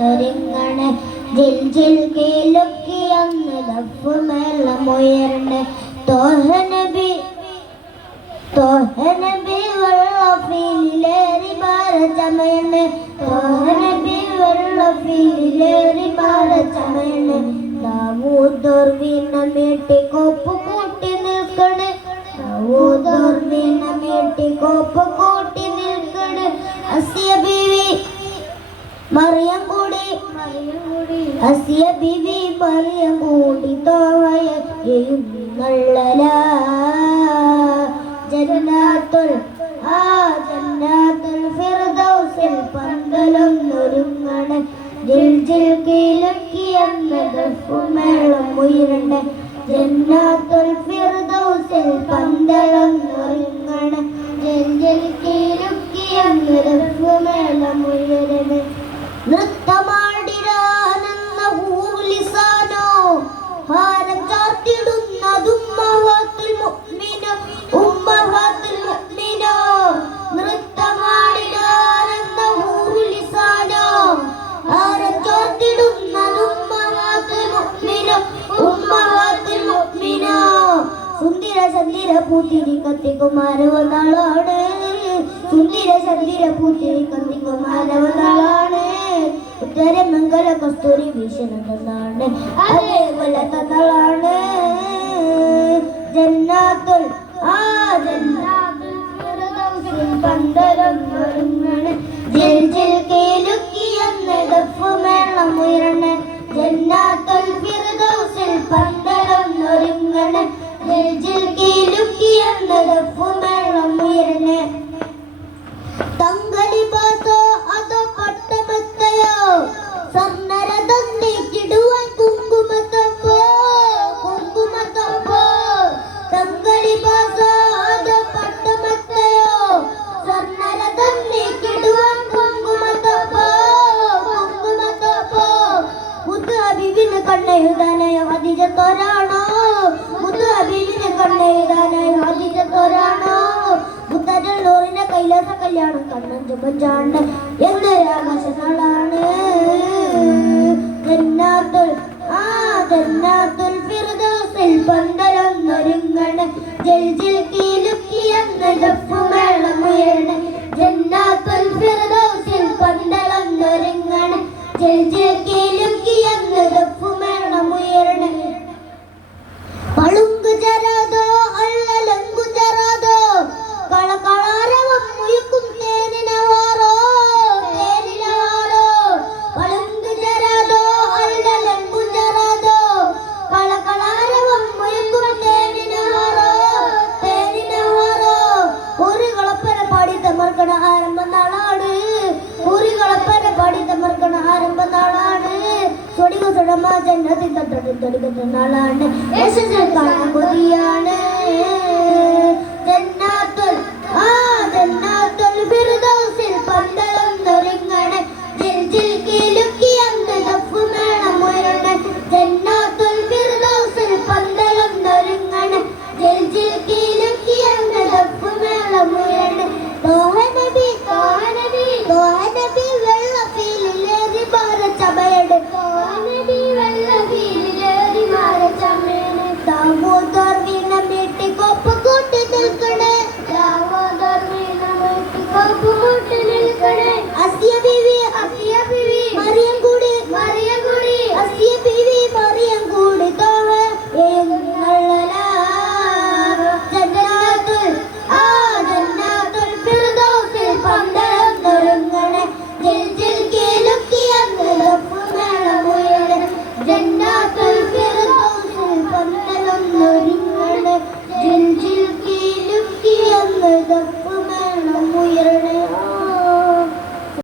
പന്തലൊന്നൊരുങ്ങണ ജിൽ ജിൽ കേലുക്കി അന്ന് ദഫ് മേളമുയർന്ന് തോഹനബി വെള്ളഫീലിലേറി ഭാരചമയണ് തോഹനബി വെള്ളഫീലിലേറി ഭാരചമയണ് ദാവൂദോർവീണമേട്ടി കോപ്പ് കൂട്ടി നിൽക്കണ് ദാവൂദോർവീണമേട്ടി കോപ്പ് കൂട്ടി നിൽക്കണ് അസിയ ബീവി മറിയം കൂടി അസിയ ബീവി മറിയം കൂടി തോഹയും നള്ളല ജന്നാത്തുൽ ഫിർദൗസിൽ പന്തലൊന്നൊരുങ്ങണ ജിൽ ജിൽ കീലുക്കി അന്ന് ദഫ്മേളം ഉയരണ്ട ജന്നാത്തുൽ ഫിർദൗസിൽ പന്തലൊന്നൊരുങ്ങണ ജിൽ ജിൽ കീലുക്കി അന്ന് ദഫ്മേളം ഉയരണ്ട നൃത്തമാടിരാനെന്ന ഹൂലിസാനോ ഹാരം ചാർത്തിടുന്നതും മഹത്തുൽ മുഅ്മിനോ ഉമ്മഹത്തുൽ മുഅ്മിനോ നൃത്തമാടിരാനെന്ന ഹൂലിസാനോ ഹാരം ചാർത്തിടുന്നതും മഹത്തുൽ മുഅ്മിനോ ഉമ്മഹത്തുൽ മുഅ്മിനോ സുന്ദര സന്ദിര പൂത്തിരി കത്തിക്കുമാരവനാളാണ് സുന്ദര സന്ദിര പൂത്തിരി കത്തിക്കുമാരവനാളാണ് ഉത്തരമംഗല കസ്തൂരി വീശുന്നതാണ് അതേപോലെ തന്നാളാണ് ജന്നാത്തുൽ പന്തലൊന്നൊരുങ്ങണ് ജിൽ ജിൽ കേലുക്കി അന്ന് ദഫ് മേളമുയർന്ന് ജന്നാത്തുൽ ഫിർദൗസിൽ പന്തലൊന്നൊരുങ്ങണ് ജിൽ ജിൽ കേലുക്കി അന്ന് ദഫ് മേളമുയർന്ന് തങ്കലിബാസോ അതോ പട്ടമത്തയോ സ്വർണ്ണരഥം നീക്കിടുവാൻ കുങ്കുമത്തപ്പോ തങ്കലിബാസോ അതോ പട്ടമത്തയോ സ്വർണ്ണരഥം നീക്കിടുവാൻ കുങ്കുമത്തപ്പോ മുത്ത് ഹബീബിന് കണ്ണെഴുതാനായോ അതിജത്തോരാണോ മുത്ത് ഹബീബിന് കണ്ണെഴുതാനായോ അതിജത്തോരാണോ മുത്തജല്ലൂറിന്റെ കൈലാസ കല്യാണം കണ്ണഞ്ചു പഞ്ചാണ്ട് എന്തൊരാകാശനാളാണ് ജന്നാത്തുൽ ഫിർദൗസിൽ പന്തലൊന്നൊരുങ്ങണ ജിൽ ജിൽ കീലുക്കി അന്ന് ദഫ് മേളമുയർന്ന് ജന്നാത്തുൽ ഫിർദൗസിൽ പന്തലൊന്നൊരുങ്ങണ ജിൽ ജിൽ കീലുക്കി അന്ന് ദഫ് മേളമുയർന്ന് പളുങ്ക് ജരാതോ അല്ലലങ്കു ജരാതോ കളകളാരവം മുയക്കും തേനിനവാറോ പളുങ്ക് ജരാതോ അല്ലലങ്കു ജരാതോ കളകളാരവം മുയക്കും തേനിനവാറോ ഒരു കളപ്പന പാടി തമർക്കണ ആരംഭ നാളാണ് ഒരു കളപ്പന പാടി തമർക്കണ ആരംഭ നാളാണ് ചൊടിക സുടമ ജന്നത്തിൽ തൊടുക്കുന്ന നാളാണ് യേശുവിനെ കാണാൻ കൊതിയാണ് ജന്നാത്തുൽ ഫിർദൗസിൽ പന്തലൊന്നൊരുങ്ങണ ജിൽ ജിൽ കീലുക്കി അന്ന് ദഫ് മേളമുയർന്ന ജന്നാത്തുൽ ഫിർദൗസിൽ പന്തലൊന്നൊരുങ്ങണ ജിൽ ജിൽ കീലുക്കി അന്ന് ദഫ് മേളമുയർന്ന തോഹനബി വെള്ളഫീലിലേറി ഭാരചമയണ് തോഹനബി വെള്ളഫീലിലേറി ഭാരചമയണ് ദാവൂദോർവീണമേട്ടി കോപ്പ് കൂട്ടി നിൽക്കണേ അസിയ ബീവി മറിയം കൂടി അസിയ ബീവി മറിയം കൂടി തോഹയും നള്ളല ജന്നാത്തുൽ ഫിർദൗസിൽ പന്തലൊന്നൊരുങ്ങണ ജിൽ ജിൽ കീലുക്കി അന്ന് ദഫ് മേളമുയർന്ന് ജന്നാത്തുൽ ഫിർദൗസിൽ പന്തലൊന്നൊരുങ്ങണ ജിൽ ജിൽ കീലുക്കി അന്ന് ദഫ്